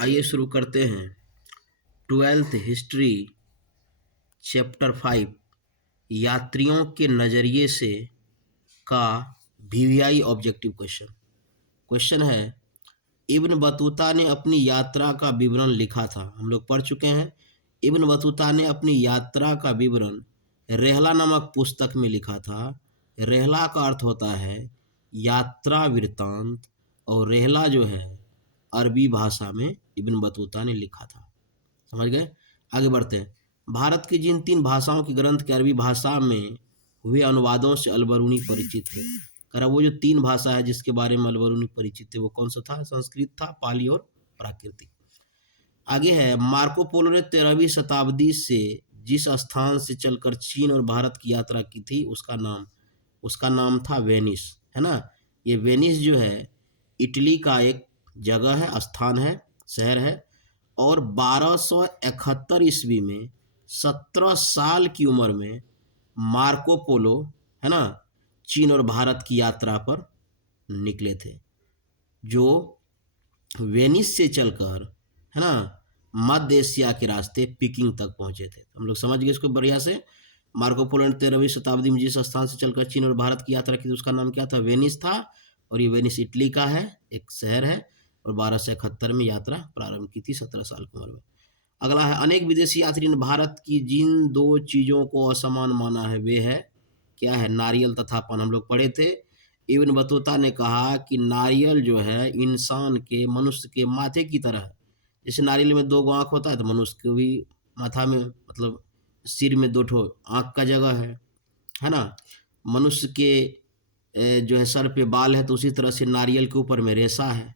आइए शुरू करते हैं 12th हिस्ट्री चैप्टर 5 यात्रियों के नज़रिए से का वीवीआई ऑब्जेक्टिव क्वेश्चन है। इब्न बतूता ने अपनी यात्रा का विवरण लिखा था। हम लोग पढ़ चुके हैं। इब्न बतूता ने अपनी यात्रा का विवरण रेहला नामक पुस्तक में लिखा था। रेहला का अर्थ होता है यात्रा वृत्तांत और रेहला जो है अरबी भाषा में इब्न बतूता ने लिखा था। समझ गए। आगे बढ़ते हैं। भारत की जिन 3 भाषाओं के ग्रंथ के अरबी भाषा में हुए अनुवादों से अलबरूनी परिचित थे। करा वो जो 3 भाषा है जिसके बारे में अलबरूनी परिचित थे वो कौन सा था? संस्कृत था, पाली और प्राकृतिक। आगे है मार्को पोलो ने 13वीं शताब्दी से जिस स्थान से चलकर चीन और भारत की यात्रा की थी उसका नाम था वेनिस, है ना। ये वेनिस जो है इटली का एक जगह है, स्थान है, शहर है। और 1271 ईस्वी में 17 साल की उम्र में मार्को पोलो, है ना, चीन और भारत की यात्रा पर निकले थे, जो वेनिस से चलकर, है ना, मध्य एशिया के रास्ते पिकिंग तक पहुंचे थे। हम लोग समझ गए इसको बढ़िया से। मार्को पोलो ने 13वीं शताब्दी में जिस स्थान से चलकर चीन और भारत की यात्रा की थी उसका नाम क्या था? वेनिस था। और ये वेनिस इटली का है, एक शहर है। और 1271 में यात्रा प्रारंभ की थी 17 साल की उम्र में। अगला है अनेक विदेशी यात्री ने भारत की जिन 2 चीज़ों को असमान माना है वे है क्या है? नारियल तथा पान। हम लोग पढ़े थे। इब्न बतूता ने कहा कि नारियल जो है इंसान के, मनुष्य के माथे की तरह है। जैसे नारियल में 2 आँख होता है तो मनुष्य के भी माथा में, मतलब सिर में 2 ठो आँख का जगह है ना। मनुष्य के जो है सर पे बाल है तो उसी तरह से नारियल के ऊपर में रेशा है।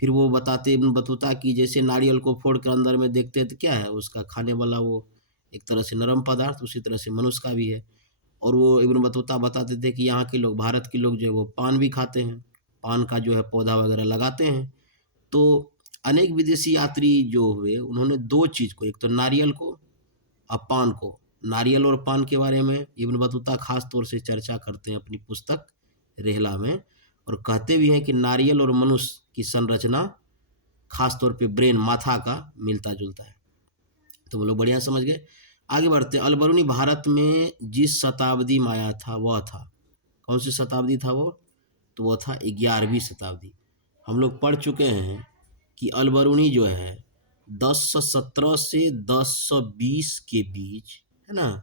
फिर वो बताते इब्न बतूता कि जैसे नारियल को फोड़ कर अंदर में देखते हैं तो क्या है उसका खाने वाला वो एक तरह से नरम पदार्थ, उसी तरह से मनुष्य का भी है। और वो इब्न बतूता बताते थे कि यहाँ के लोग, भारत के लोग जो है वो पान भी खाते हैं, पान का जो है पौधा वगैरह लगाते हैं। तो अनेक विदेशी यात्री जो हुए उन्होंने 2 चीज़ को, एक तो नारियल को और पान को, नारियल और पान के बारे में इब्न बतूता खास तौर से चर्चा करते हैं अपनी पुस्तक रेहला में। और कहते भी हैं कि नारियल और मनुष्य की संरचना खास तौर पे ब्रेन, माथा का मिलता जुलता है। तो वो लोग बढ़िया समझ गए। आगे बढ़ते। अलबरूनी भारत में जिस शताब्दी में आया था वह था, कौन सी शताब्दी था वो? तो वो था 11वीं शताब्दी। हम लोग पढ़ चुके हैं कि अलबरूनी जो है 1017 से 1020 के बीच, है ना,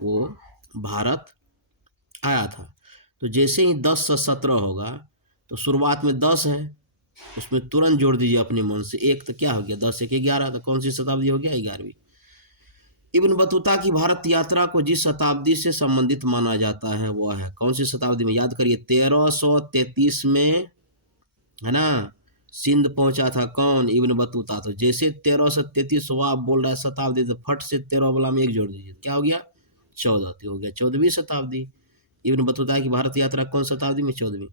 वो भारत आया था। तो जैसे ही 10 से 17 होगा तो शुरुआत में 10 है, उसमें तुरंत जोड़ दीजिए अपने मन से, एक तो क्या हो गया, 10 एक 11, तो कौन सी शताब्दी हो गया? 11वीं। इब्न बतूता की भारत यात्रा को जिस शताब्दी से संबंधित माना जाता है वह है कौन सी शताब्दी में? याद करिए 1333 में, है ना, सिंध पहुंचा था कौन? Ibn Battuta. तो जैसे 1333 हुआ, आप बोल रहा है शताब्दी, तो फट से 13 वाला में एक जोड़ दीजिए, क्या हो गया? 14। तो हो गया 14वीं शताब्दी। इब्न बतूता की भारत यात्रा कौन शताब्दी में? 14वीं।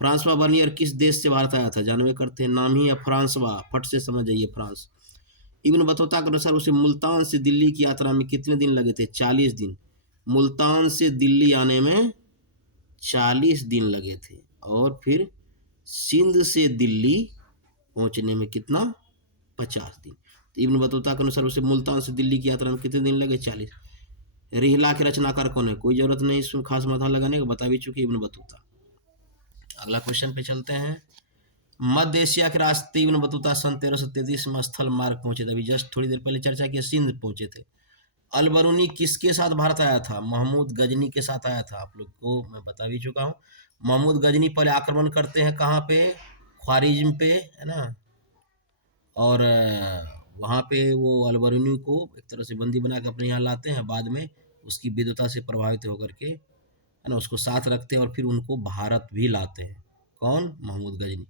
फ्रांसवा बर्नियर किस देश से भारत आया था? जानवे करते हैं, नाम ही है फ्रांसवा, फट से समझ जाइए फ्रांस। इब्न बतूता के अनुसार उसे मुल्तान से दिल्ली की यात्रा में कितने दिन लगे थे? 40 दिन। मुल्तान से दिल्ली आने में 40 दिन लगे थे। और फिर सिंध से दिल्ली पहुंचने में कितना? 50 दिन। तो इब्न बतूता के अनुसार उसे मुल्तान से दिल्ली की यात्रा में कितने दिन लगे? 40। रिहला के रचनाकार कौन है? कोई जरूरत नहीं इसमें खास माथा लगाने का, बता भी चुके इब्न बतूता। अगला क्वेश्चन पे चलते हैं। मध्य एशिया के रास्ते इब्न बतूता सन 1333 में स्थल मार्ग पहुंचे थे। अभी जस्ट थोड़ी देर पहले चर्चा की, सिंध पहुंचे थे। अलबरूनी किसके साथ भारत आया था? महमूद गजनी के साथ आया था। आप लोग को मैं बता भी चुका हूँ। महमूद गजनी पहले आक्रमण करते हैं कहाँ पे? ख्वारिज्म पे, है ना। और वहाँ पे वो अलबरूनी को एक तरह से बंदी बना के अपने यहाँ लाते हैं। बाद में उसकी विद्वता से प्रभावित होकर के, है ना, उसको साथ रखते हैं और फिर उनको भारत भी लाते हैं। कौन? महमूद गजनी।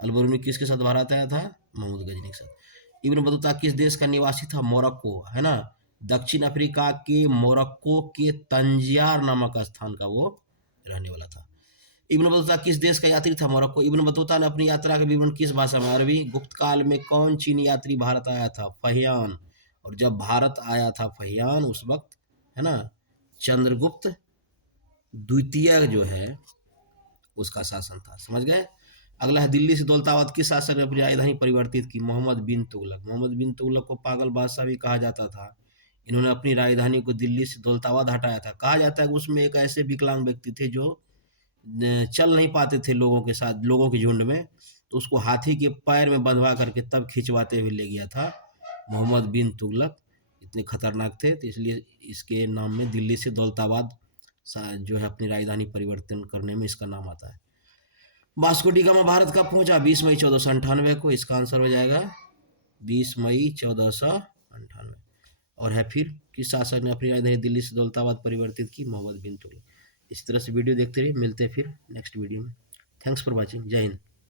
अलबरूनी किसके साथ भारत आया था? महमूद गजनी के साथ। इब्न बतूता किस देश का निवासी था? मोरक्को, है ना। दक्षिण अफ्रीका के मोरक्को के तंजियार नामक स्थान का वो रहने वाला था। इब्न बतूता किस देश का यात्री था? मोरक्को। इब्न बतूता ने अपनी यात्रा का विवरण किस भाषा में? अरबी। गुप्त काल में कौन चीनी यात्री भारत आया था? फहियान। और जब भारत आया था फहियान उस वक्त, है ना, चंद्रगुप्त द्वितीय जो है उसका शासन था। समझ गए। अगला है दिल्ली से दौलताबाद किस शासक ने अपनी राजधानी परिवर्तित की? मोहम्मद बिन तुगलक। मोहम्मद बिन तुगलक को पागल बादशाह भी कहा जाता था। इन्होंने अपनी राजधानी को दिल्ली से दौलताबाद हटाया था। कहा जाता है कि उसमें एक ऐसे विकलांग व्यक्ति थे जो चल नहीं पाते थे लोगों के साथ, लोगों के झुंड में, तो उसको हाथी के पैर में बंधवा करके तब खिंचवाते हुए ले गया था मोहम्मद बिन तुगलक। इतने खतरनाक थे, तो इसलिए इसके नाम में दिल्ली से दौलताबाद जो है अपनी राजधानी परिवर्तन करने में इसका नाम आता है। वास्को डी गामा भारत कब पहुंचा? 20 मई 1498 को। इसका आंसर हो जाएगा 20 मई 1498। और है फिर किस शासक ने अपनी राजधानी दिल्ली से दौलताबाद परिवर्तित की? मोहम्मद बिन तुगलक। इस तरह से वीडियो देखते रहिए, मिलते हैं फिर नेक्स्ट वीडियो में। Thanks for watching. जय हिंद।